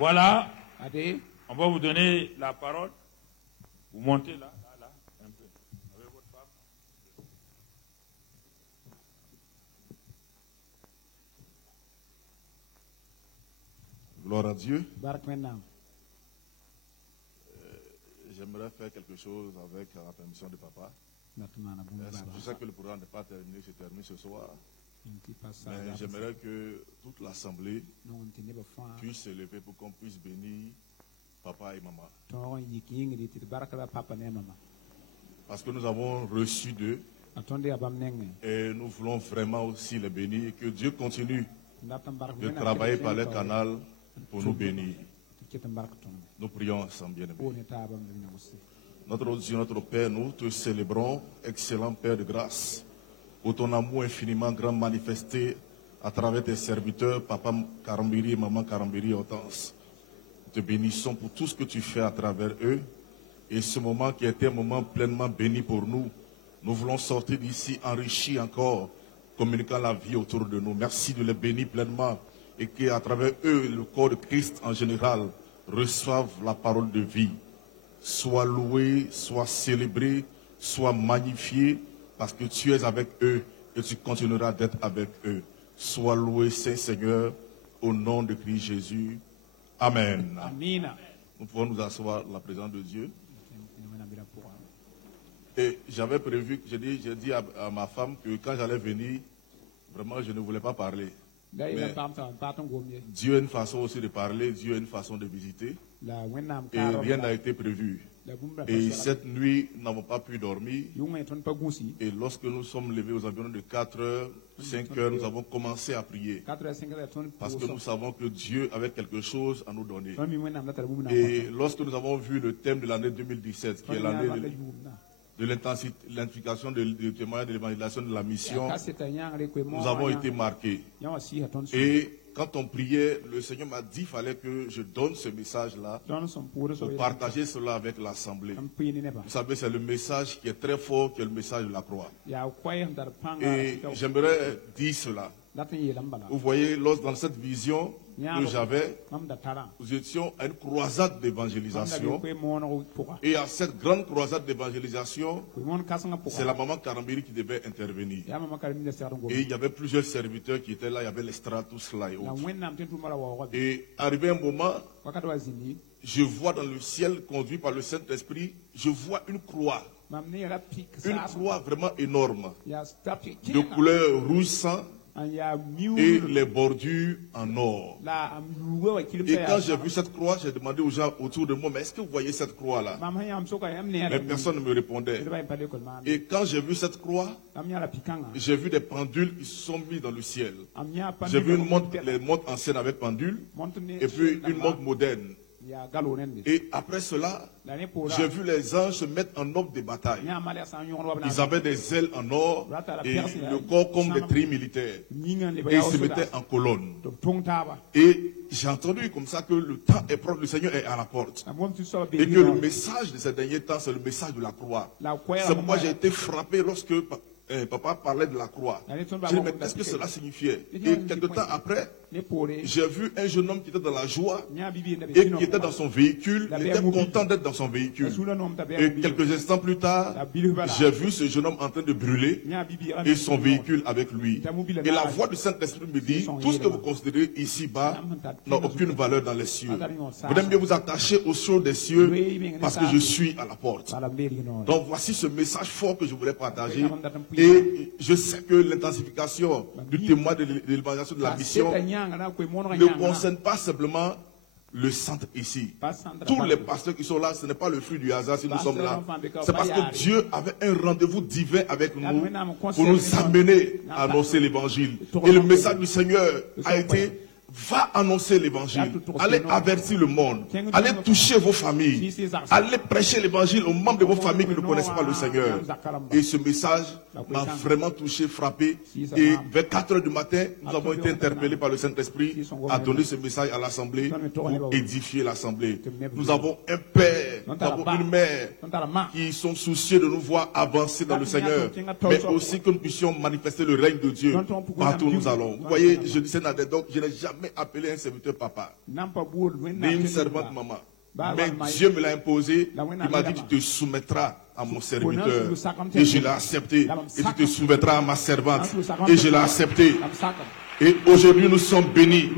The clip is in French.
Voilà. On va vous donner la parole. Vous montez là, un peu. Avec votre femme. Gloire à Dieu. J'aimerais faire quelque chose avec la permission de papa. Je sais que le programme n'est pas terminé, c'est terminé ce soir. Mais j'aimerais que toute l'assemblée puisse se lever pour qu'on puisse bénir papa et maman. Parce que nous avons reçu d'eux et nous voulons vraiment aussi les bénir et que Dieu continue de travailler par les canaux pour nous bénir. Nous prions ensemble, bien-aimés. Notre Dieu, notre Père, nous te célébrons, excellent Père de grâce, pour ton amour infiniment grand manifesté à travers tes serviteurs, Papa Karambiri et Maman Karambiri Hortense. Nous te bénissons pour tout ce que tu fais à travers eux. Et ce moment qui était un moment pleinement béni pour nous, nous voulons sortir d'ici enrichis encore, communiquant la vie autour de nous. Merci de les bénir pleinement et qu'à travers eux, le corps de Christ en général reçoive la parole de vie. Sois loué, sois célébré, sois magnifié, parce que tu es avec eux et tu continueras d'être avec eux. Sois loué, Saint-Seigneur, au nom de Christ Jésus. Amen. Amen. Nous pouvons nous asseoir à la présence de Dieu. Et j'avais prévu, j'ai dit à ma femme que quand j'allais venir, vraiment je ne voulais pas parler. Mais Dieu a une façon aussi de parler, Dieu a une façon de visiter. Et rien n'a été prévu. Et cette nuit, nous n'avons pas pu dormir. Et lorsque nous sommes levés aux environs de 4 heures, 5 heures, nous avons commencé à prier. Parce que nous savons que Dieu avait quelque chose à nous donner. Et lorsque nous avons vu le thème de l'année 2017, qui est l'année de l'intensification du témoignage de l'évangélisation de la mission, nous avons été marqués. Et quand on priait, le Seigneur m'a dit qu'il fallait que je donne ce message-là pour partager cela avec l'Assemblée. Vous savez, c'est le message qui est très fort, qui est le message de la croix. Et j'aimerais dire cela. Vous voyez, dans cette vision que j'avais, nous étions à une croisade d'évangélisation. Et à cette grande croisade d'évangélisation, c'est la maman Karambiri qui devait intervenir. Et il y avait plusieurs serviteurs qui étaient là, il y avait les stratus là et autres. Et arrivé un moment, je vois dans le ciel, conduit par le Saint-Esprit, je vois une croix. Une croix vraiment énorme, de couleur rouge sang. Et les bordures en or. Et quand j'ai vu cette croix, j'ai demandé aux gens autour de moi, mais est-ce que vous voyez cette croix-là? Mais personne ne me répondait. Et quand j'ai vu cette croix, j'ai vu des pendules qui se sont mis dans le ciel. J'ai vu les montres anciennes avec pendules, et puis une montre moderne. Et après cela, j'ai vu les anges se mettre en ordre de bataille. Ils avaient des ailes en or et le corps comme des tris militaires. Et ils se mettaient en colonne. Et j'ai entendu comme ça que le temps est proche, le Seigneur est à la porte. Et que le message de ces derniers temps, c'est le message de la croix. C'est pourquoi j'ai été frappé lorsque papa parlait de la croix. J'ai dit, mais qu'est-ce que cela signifiait? Et quelque temps après, j'ai vu un jeune homme qui était dans la joie et qui était dans son véhicule. Il était content d'être dans son véhicule. Et quelques instants plus tard, j'ai vu ce jeune homme en train de brûler et son véhicule avec lui. Et la voix du Saint-Esprit me dit, tout ce que vous considérez ici-bas n'a aucune valeur dans les cieux. Vous devez mieux vous attacher aux choses des cieux parce que je suis à la porte. Donc voici ce message fort que je voulais partager. Et je sais que l'intensification du témoin de l'évangélisation de la mission ne concerne pas simplement le centre ici. Tous les pasteurs qui sont là, ce n'est pas le fruit du hasard si nous sommes là. C'est parce que Dieu avait un rendez-vous divin avec nous pour nous amener à annoncer l'évangile. Et le message du Seigneur a été: va annoncer l'évangile, allez avertir le monde, allez toucher vos familles, allez prêcher l'évangile aux membres de vos familles qui ne connaissent pas le Seigneur. Et ce message m'a vraiment touché, frappé. Et vers 4 heures du matin, nous avons été interpellés par le Saint-Esprit à donner ce message à l'Assemblée pour édifier l'Assemblée. Nous avons un père, nous avons une mère qui sont soucieux de nous voir avancer dans le Seigneur, mais aussi que nous puissions manifester le règne de Dieu partout où nous allons. Vous voyez, je dis ça, donc je n'ai jamais jamais appelé un serviteur papa, ni une servante maman. Mais Dieu me l'a imposé. Il m'a dit, tu te soumettras à mon serviteur. Et je l'ai accepté. Et tu te soumettras à ma servante. Et je l'ai accepté. Et aujourd'hui, nous sommes bénis.